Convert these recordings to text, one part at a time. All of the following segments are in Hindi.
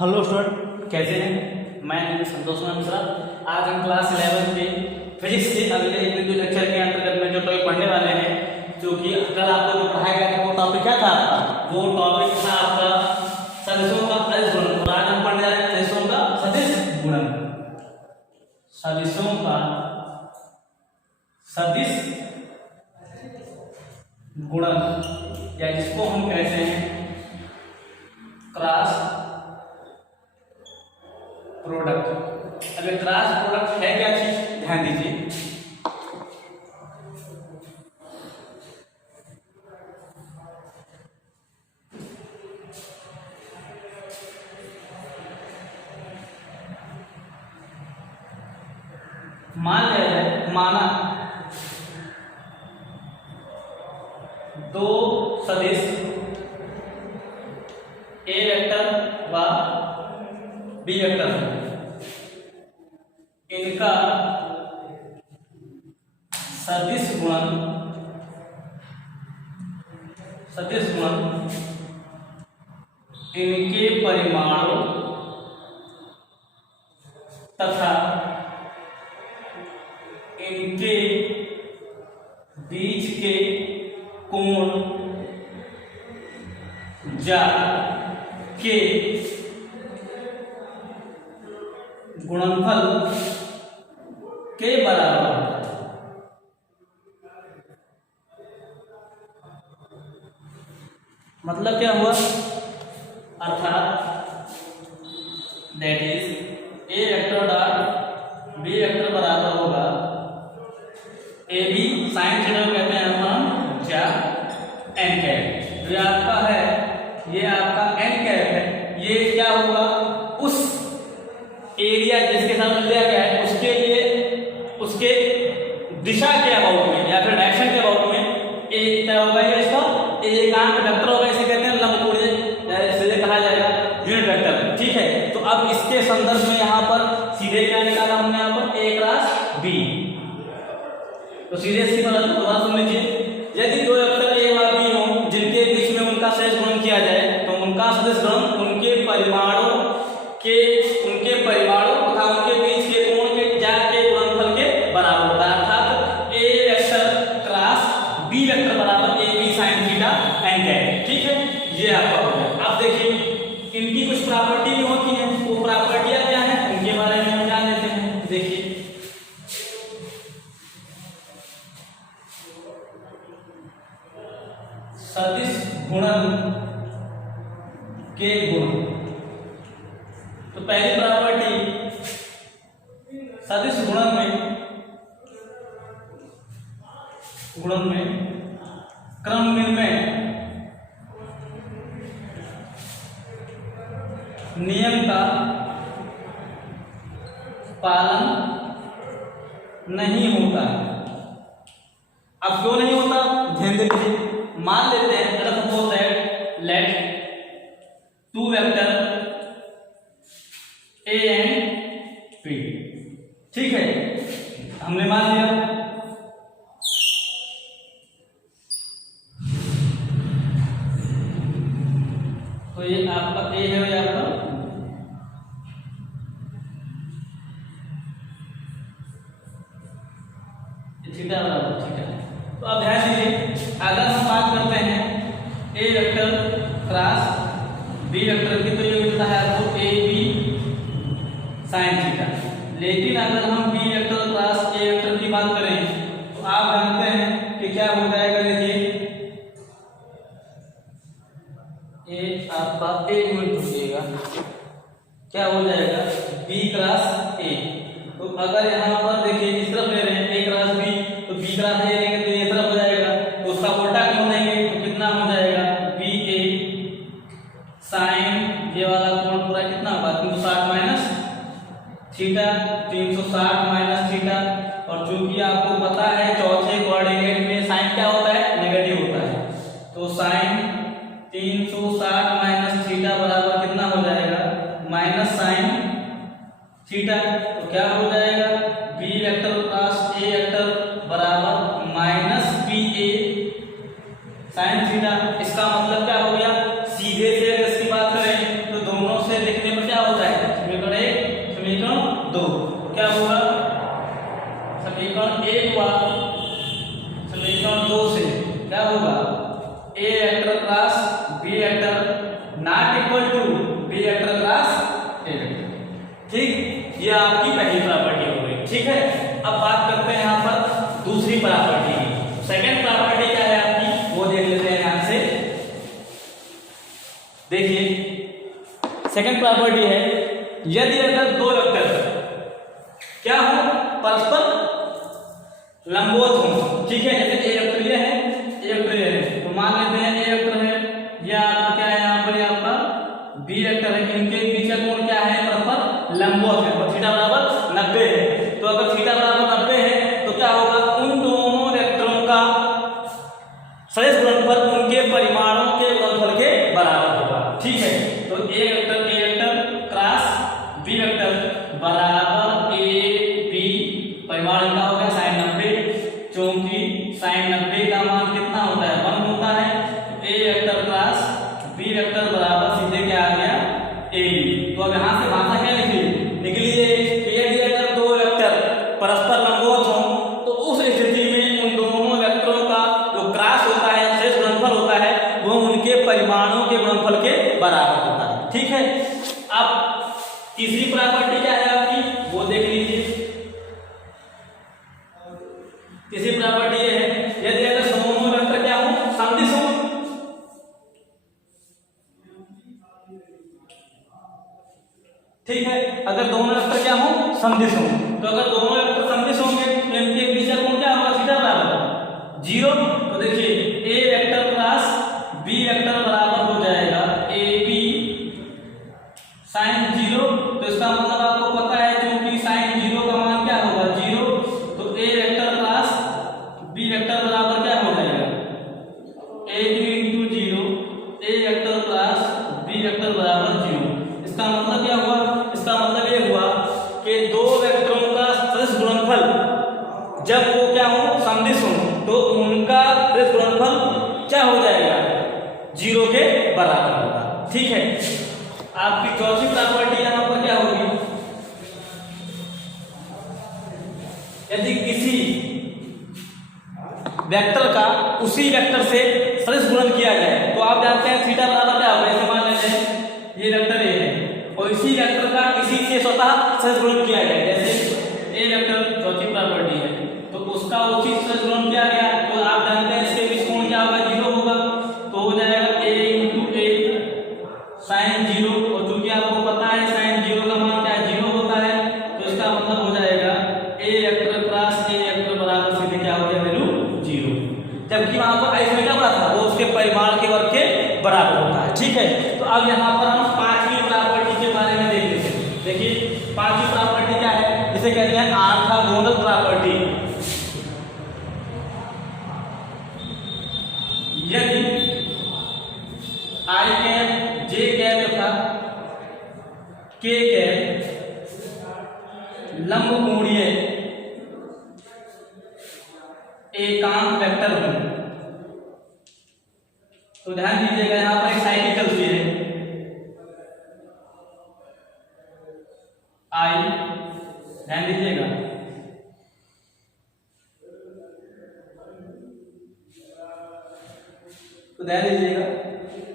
हेलो स्टूडेंट, कैसे हैं? मैं संतोष मिश्रा। आज हम क्लास 11 के फिजिक्स के अगले वीडियो लेक्चर के अंतर्गत में जो टॉपिक पढ़ने वाले हैं, जो कि कल आपको जो पढ़ाया गया था वो टॉपिक क्या था आपका? वो टॉपिक था आपका सदिशों का सदिश गुणन। और आज हम पढ़ने जा रहे हैं सदिशों का सदिश गुणन। सदिशों का सदिश गुणन, या जिसको हम कहते हैं क्रॉस प्रोडक्ट। अब क्रॉस प्रोडक्ट है क्या चीज, ध्यान दीजिए। मान लिया जाए, माना दो सदिश ए वेक्टर व बी वेक्टर, इनका सदिश गुणन इनके परिमाणों तथा इनके बीच के कोण जा के गुणनफल के बराबर होता है। मतलब क्या हुआ? अर्थात that is A vector dot B vector बराबर होगा ए बी साइन थीटा को कहते हैं हम जा एन कैप। ये आपका है, ये आपका एन कैप है। ये क्या होगा? उस एरिया जिसके साथ लिया गया है उसके लिए, उसके दिशा के अबाउट में या फिर डायरेक्शन के अबाउट में एक क्या होगा? ये इसका एकांक वेक्टर होगा। इसे कहते हैं लंबकोणीय, इसे कहा जाएगा यूनिट वेक्टर। ठीक है, तो अब इसके संदर्भ में यहाँ पर सीधे क्या निकाला हमने? यहाँ पर ए क्रॉस बी। तो सीधे सी बात सुन लीजिए। यदि दो वेक्टर ए व बी हो जिनके बीच में उनका सदिश गुणन किया जाए, तो उनका सदिश गुणन उनके परिमाणों तथा उनके बीच के कोण के जा के गुणनफल के बराबर होता है। अर्थात A vector cross B vector बराबर A B sine theta N cap. ठीक है, ये आपका हो गया। अब देखिए, इनकी कुछ प्रॉपर्टी भी होती हैं। वो प्रॉपर्टियां क्या हैं उनके बारे में हम जान लेते हैं। देखिए, सदिश गुणन के गुण। तो पहली प्रॉपर्टी, सदिश गुणन में क्रम विनिमय नियम का पालन नहीं होता है। अब क्यों नहीं होता, ध्यान दीजिए। मान लेते हैं, अगर suppose that let two vector A and B. ठीक है, हमने मान लिया। तो ये आपका ए है, ये आपका थीटा बराबर थीटा। तो अब ध्यान दीजिए, अगर हम बात करते हैं ए वेक्टर क्रॉस बी वेक्टर की, तो ये मिलता है आपको ए बी साइन थीटा। लेकिन अगर हम B vector cross A vector की बात करें, तो आप जानते हैं कि क्या हो जाएगा? देखिए, ए आपका ए यूनिट होगा, क्या हो जाएगा? B cross A. तो अगर यहाँ पर देखिए इस तरफ ले रहे हैं ए क्रॉस बी, तो बी क्रॉस ए लेंगे तो ये तरफ हो जाएगा। तो उसका उल्टा क्यों लेंगे? तो कितना हो जाएगा? बी ए साइन, ये वाला कोण पूरा कितना होगा? 360 माइनस थीटा, 360 माइनस थीटा। और चूंकि आपको पता है चौथे कोऑर्डिनेट में साइन क्या होता है? नेगेटिव होता है। तो साइन 360 माइनस थीटा बराबर कितना हो जाएगा? Minus sine theta. तो क्या हो जाएगा? B vector cross A vector बराबर minus B A sine theta. इसका मतलब क्या हो गया? सीधे से अगर इसकी बात करें तो दोनों से लिखने पर क्या सेकंड प्रॉपर्टी है, यदि अगर दो वेक्टर क्या हो, परस्पर लंबवत हो, ठीक है, जैसे ए वेक्टर ये है, ए वेक्टर ये है, तो मान लेते हैं ए वेक्टर है, या आपका क्या है यहाँ पर, आपका बी वेक्टर है, इनके बीच का कोण क्या है, परस्पर लंबवत है, और थीटा बराबर 90 है। तो अगर थीटा बराबर 90 है तो क्या होगा, उन दोनों वेक्टरों का सदिश गुणनफल उनके परिमाणों के गुणनफल के बराबर होगा, ठीक है। तो A vector cross B vector बराबर ए बी, परिमाण का हो गया sin 90, क्योंकि sin 90 का मान कितना होता है, 1 होता है। तो A vector cross B vector बराबर सीधे क्या आ गया, ए बी। तो अब यहाँ से भाषा क्या लिखी, लिख लीजिए कि यदि अगर दो वेक्टर परस्पर लंबवत हों तो उस स्थिति में उन दोनों वेक्टरों का जो क्रॉस होता है, सदिश गुणनफल होता है, वो उनके परिमाणों के गुणनफल के बराबर होता है, ठीक है। अब तीसरी प्रॉपर्टी क्या है आपकी, वो देख लीजिए। तीसरी प्रॉपर्टी ये है, यदि अगर दोनों वेक्टर क्या हो, सदिश हो, ठीक है, अगर दोनों वेक्टर क्या हो, सदिश हो, तो अगर दोनों वेक्टर सदिश होंगे तो इनके बीच का कोण क्या होगा, थीटा बराबर 0। तो देखिए ए वेक्टर क्रॉस बी वेक्टर बराबर हो जाएगा ए बी sin 0। तो इसका मतलब आपको पता है, क्योंकि sin 0 का मान क्या होगा, 0, तो A vector cross B vector बराबर क्या हो जाएगा, A B into 0, A vector cross B vector बराबर 0। इसका मतलब क्या हुआ, इसका मतलब ये हुआ कि दो वेक्टरों का सदिश गुणनफल जब वो क्या हो, सदिश हो, तो उनका सदिश गुणनफल क्या हो जाएगा, 0 के बराबर होगा, ठीक है। आपकी चौथी प्रॉपर्टी यहाँ पर क्या होगी, यदि किसी वेक्टर का उसी वेक्टर से सदिश गुणन किया जाए, तो आप जानते हैं थीटा बराबर क्या होगा, जैसे मान लेते हैं ये वेक्टर ए है और इसी वेक्टर का इसी से स्वतः सदिश गुणन किया जाए, जैसे ए वेक्टर चौथी प्रॉपर्टी है, तो उसका उसी से सदिश गुणन किया गया, तो आप जानते हैं इसके बीच कोण क्या होगा, 0 होगा, तो हो जाएगा a इंटू ए sin 0, और चूंकि आपको पता है sin 0 का मान क्या है, 0 होता है, तो इसका मतलब हो जाएगा ए वेक्टर क्रॉस ए वेक्टर बराबर सीधे क्या हो गया, वैल्यू 0, जबकि वहां पर आइसोमेट्रिक क्या बड़ा था, वो उसके परिमाण के वर्ग के बराबर होता है, ठीक है। तो अब यहाँ पर हम पांचवी प्रॉपर्टी के बारे में देख लेते हैं। देखिए पांचवी प्रॉपर्टी क्या है, इसे कहते हैं ऑर्थोगोनल प्रॉपर्टी। यदि आई कैप, जे कैप तथा के कैप लंबकोणीय एकांक वेक्टर हो, तो ध्यान दीजिएगा यहाँ पर एक साइकिल चलती है, आई, ध्यान दीजिएगा, तो ध्यान दीजिएगा,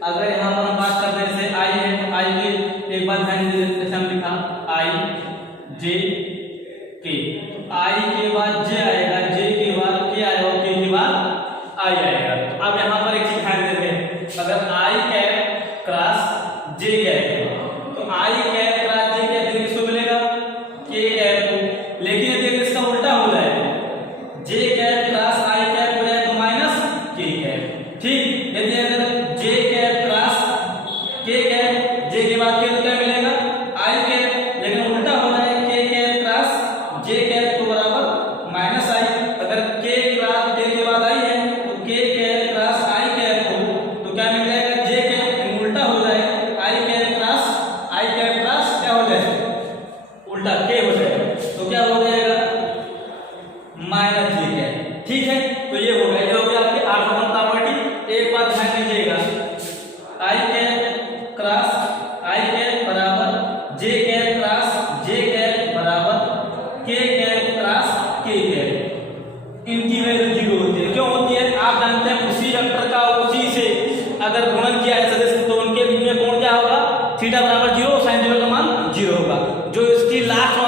अगर यहाँ पर हम बात करते हैं जैसे आई है, तो आई के एक बार ध्यान दीजिए, जैसे हम लिखा आई जे के, तो आई के बाद जे आएगा, जे के बाद के आएगा, के के बाद आई आएगा। तो अब यहाँ पर एक चीज ध्यान देते हैं, अगर आई कैप क्रॉस जे कैप, तो आई कैप क्रॉस जे कैप किसको मिलेगा, के कैप को, लेकिन यदि इसका उल्टा हो जाए, जे कैप क्रॉस आई कैप हो जाए तो माइनस के कैप, ठीक। यदि अगर जे कैप क्रॉस के कैप, जे के बाद के क्या मिलेगा, आई कैप, लेकिन उल्टा हो जाए के कैप क्रॉस जे कैप को बराबर माइनस आई। अगर के क्रॉस जे के बाद आई है तो के कैप क्रॉस आई कैप हो, तो क्या मिल जाएगा, जे कैप, उल्टा हो जाए आई कैप क्रॉस आई कैप क्रॉस क्या हो जाए, उल्टा के हो जाएगा, तो क्या हो जाएगा, माइनस जे कैप, ठीक है। तो ये हो गया, ये हो गया आपकी ऑर्थोगोनल प्रॉपर्टी। एक बात ध्यान दीजिएगा, आई कैप क्रॉस आई कैप बराबर जे कैप क्रॉस जे कैप बराबर के कैप क्रॉस के कैप, इनकी वैल्यू 0 होती है। क्यों होती है, आप जानते हैं उसी वेक्टर का उसी से अगर गुणन किया है सदिश, तो उनके बीच में कोण क्या होगा, थीटा बराबर 0, sin 0 का मान 0 होगा। जो इसकी लास्ट